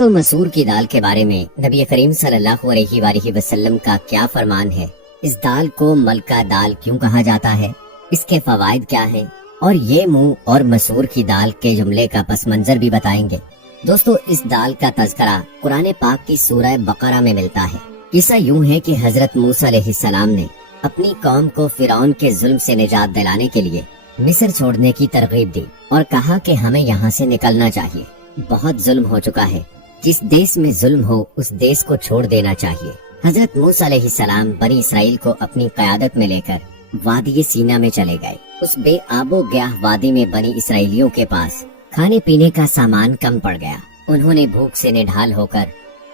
دوستوں مسور کی دال کے بارے میں نبی کریم صلی اللہ علیہ وآلہ وسلم کا کیا فرمان ہے؟ اس دال کو ملکہ دال کیوں کہا جاتا ہے؟ اس کے فوائد کیا ہیں؟ اور یہ منہ اور مسور کی دال کے جملے کا پس منظر بھی بتائیں گے۔ دوستو اس دال کا تذکرہ قرآن پاک کی سورہ بقرہ میں ملتا ہے۔ قصہ یوں ہے کہ حضرت موسیٰ علیہ السلام نے اپنی قوم کو فرعون کے ظلم سے نجات دلانے کے لیے مصر چھوڑنے کی ترغیب دی اور کہا کہ ہمیں یہاں سے نکلنا چاہیے، بہت ظلم ہو چکا ہے، جس دیس میں ظلم ہو اس دیس کو چھوڑ دینا چاہیے۔ حضرت موسیٰ علیہ السلام بنی اسرائیل کو اپنی قیادت میں لے کر وادی سینا میں چلے گئے۔ اس بے آب و گیاہ وادی میں بنی اسرائیلیوں کے پاس کھانے پینے کا سامان کم پڑ گیا۔ انہوں نے بھوک سے نڈھال ہو کر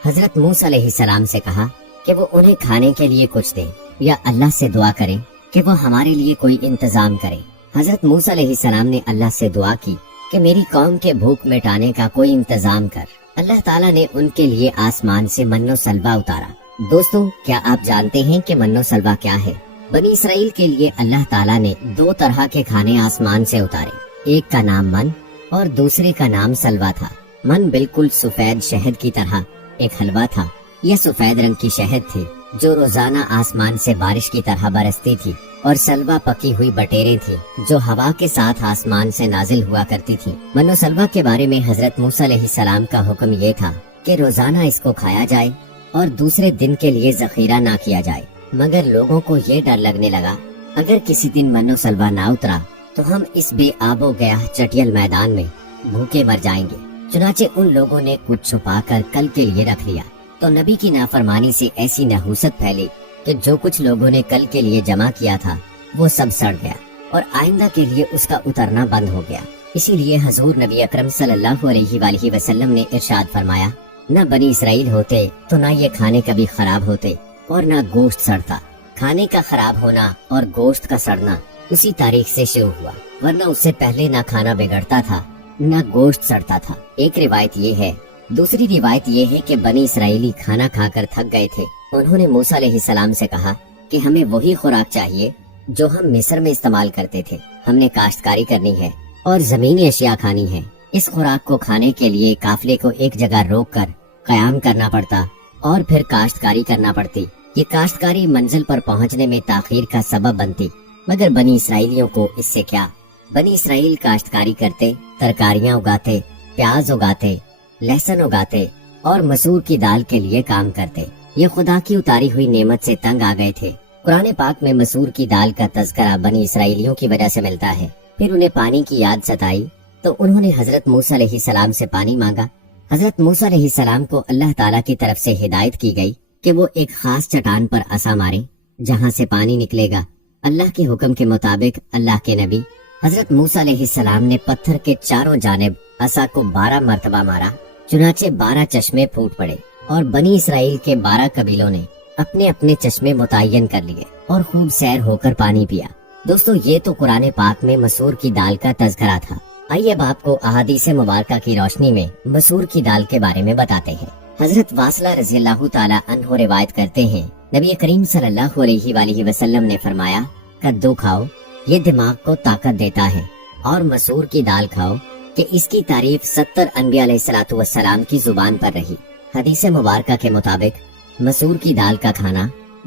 حضرت موسیٰ علیہ السلام سے کہا کہ وہ انہیں کھانے کے لیے کچھ دے یا اللہ سے دعا کریں کہ وہ ہمارے لیے کوئی انتظام کرے۔ حضرت موسیٰ علیہ السلام نے اللہ سے دعا کی کہ میری قوم کے بھوک مٹانے کا کوئی انتظام کر۔ اللہ تعالیٰ نے ان کے لیے آسمان سے من و سلوہ اتارا۔ دوستو کیا آپ جانتے ہیں کہ من و سلوہ کیا ہے؟ بنی اسرائیل کے لیے اللہ تعالیٰ نے 2 طرح کے کھانے آسمان سے اتارے، ایک کا نام من اور دوسرے کا نام سلوہ تھا۔ من بالکل سفید شہد کی طرح ایک حلوہ تھا، یہ سفید رنگ کی شہد تھی جو روزانہ آسمان سے بارش کی طرح برستی تھی، اور سلوہ پکی ہوئی بٹیریں تھی جو ہوا کے ساتھ آسمان سے نازل ہوا کرتی تھی۔ من و سلوہ کے بارے میں حضرت موسیٰ علیہ السلام کا حکم یہ تھا کہ روزانہ اس کو کھایا جائے اور دوسرے دن کے لیے ذخیرہ نہ کیا جائے، مگر لوگوں کو یہ ڈر لگنے لگا اگر کسی دن من و سلوہ نہ اترا تو ہم اس بے آب و گیاہ چٹیل میدان میں بھوکے مر جائیں گے۔ چنانچہ ان لوگوں نے کچھ چھپا کر کل کے لیے رکھ لیا، تو نبی کی نافرمانی سے ایسی نحوست پھیلی کہ جو کچھ لوگوں نے کل کے لیے جمع کیا تھا وہ سب سڑ گیا اور آئندہ کے لیے اس کا اترنا بند ہو گیا۔ اسی لیے حضور نبی اکرم صلی اللہ علیہ وآلہ وسلم نے ارشاد فرمایا، نہ بنی اسرائیل ہوتے تو نہ یہ کھانے کبھی خراب ہوتے اور نہ گوشت سڑتا۔ کھانے کا خراب ہونا اور گوشت کا سڑنا اسی تاریخ سے شروع ہوا، ورنہ اس سے پہلے نہ کھانا بگڑتا تھا نہ گوشت سڑتا تھا۔ ایک روایت یہ ہے۔ دوسری روایت یہ ہے کہ بنی اسرائیلی کھانا کھا کر تھک گئے تھے۔ انہوں نے موسیٰ علیہ السلام سے کہا کہ ہمیں وہی خوراک چاہیے جو ہم مصر میں استعمال کرتے تھے، ہم نے کاشتکاری کرنی ہے اور زمینی اشیاء کھانی ہے۔ اس خوراک کو کھانے کے لیے قافلے کو ایک جگہ روک کر قیام کرنا پڑتا اور پھر کاشتکاری کرنا پڑتی۔ یہ کاشتکاری منزل پر پہنچنے میں تاخیر کا سبب بنتی، مگر بنی اسرائیلیوں کو اس سے کیا؟ بنی اسرائیل کاشتکاری کرتے، ترکاریاں اگاتے، پیاز اگاتے، لہسن اگاتے اور مسور کی دال کے لیے کام کرتے۔ یہ خدا کی اتاری ہوئی نعمت سے تنگ آ گئے تھے۔ قرآن پاک میں مسور کی دال کا تذکرہ بنی اسرائیلیوں کی وجہ سے ملتا ہے۔ پھر انہیں پانی کی یاد ستائی تو انہوں نے حضرت موسیٰ علیہ السلام سے پانی مانگا۔ حضرت موسیٰ علیہ السلام کو اللہ تعالیٰ کی طرف سے ہدایت کی گئی کہ وہ ایک خاص چٹان پر عصا مارے جہاں سے پانی نکلے گا۔ اللہ کے حکم کے مطابق اللہ کے نبی حضرت موسیٰ علیہ السلام نے پتھر کے چاروں جانب عصا کو 12 مرتبہ مارا، چنانچہ 12 چشمے پھوٹ پڑے اور بنی اسرائیل کے 12 قبیلوں نے اپنے اپنے چشمے متعین کر لیے اور خوب سیر ہو کر پانی پیا۔ دوستو یہ تو قرآن پاک میں مسور کی دال کا تذکرہ تھا۔ آئیے اب آپ کو احادیث مبارکہ کی روشنی میں مسور کی دال کے بارے میں بتاتے ہیں۔ حضرت واصلہ رضی اللہ تعالی عنہ روایت کرتے ہیں، نبی کریم صلی اللہ علیہ وآلہ وسلم نے فرمایا، کدو کھاؤ، یہ دماغ کو طاقت دیتا ہے، اور مسور کی دال کھاؤ کہ اس کی تعریف 70 انبیاء علیہ السلام کی زبان پر رہی۔ حدیث مبارکہ کے مطابق مسور کی دال کا کھانا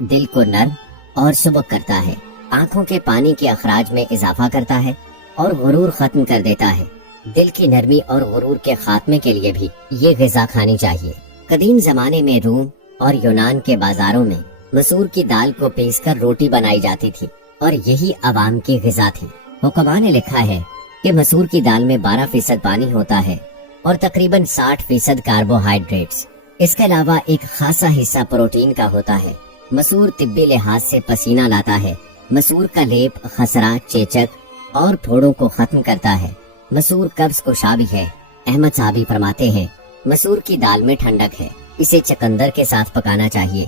دل کو نرم اور سبک کرتا ہے، آنکھوں کے پانی کے اخراج میں اضافہ کرتا ہے اور غرور ختم کر دیتا ہے۔ دل کی نرمی اور غرور کے خاتمے کے لیے بھی یہ غذا کھانی چاہیے۔ قدیم زمانے میں روم اور یونان کے بازاروں میں مسور کی دال کو پیس کر روٹی بنائی جاتی تھی اور یہی عوام کی غذا تھی۔ حکماء نے لکھا ہے کہ مسور کی دال میں 12% پانی ہوتا ہے اور تقریباً 60% کاربوہائیڈریٹس۔ اس کے علاوہ ایک خاصا حصہ پروٹین کا ہوتا ہے۔ مسور طبی لحاظ سے پسینہ لاتا ہے۔ مسور کا لیپ خسرہ، چیچک اور پھوڑوں کو ختم کرتا ہے۔ مسور قبض کشا بھی ہے۔ احمد صاحبی فرماتے ہیں، مسور کی دال میں ٹھنڈک ہے، اسے چقندر کے ساتھ پکانا چاہیے،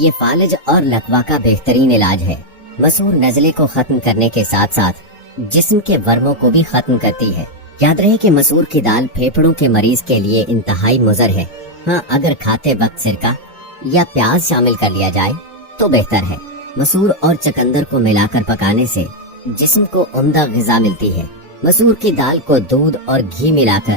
یہ فالج اور لکوا کا بہترین علاج ہے۔ مسور نزلے کو ختم کرنے کے ساتھ ساتھ جسم کے ورموں کو بھی ختم کرتی ہے۔ یاد رہے کہ مسور کی دال پھیپھڑوں کے مریض کے لیے انتہائی مضر ہے۔ ہاں اگر کھاتے وقت سرکہ یا پیاز شامل کر لیا جائے تو بہتر ہے۔ مسور اور چقندر کو ملا کر پکانے سے جسم کو عمدہ غذا ملتی ہے۔ مسور کی دال کو دودھ اور گھی ملا کر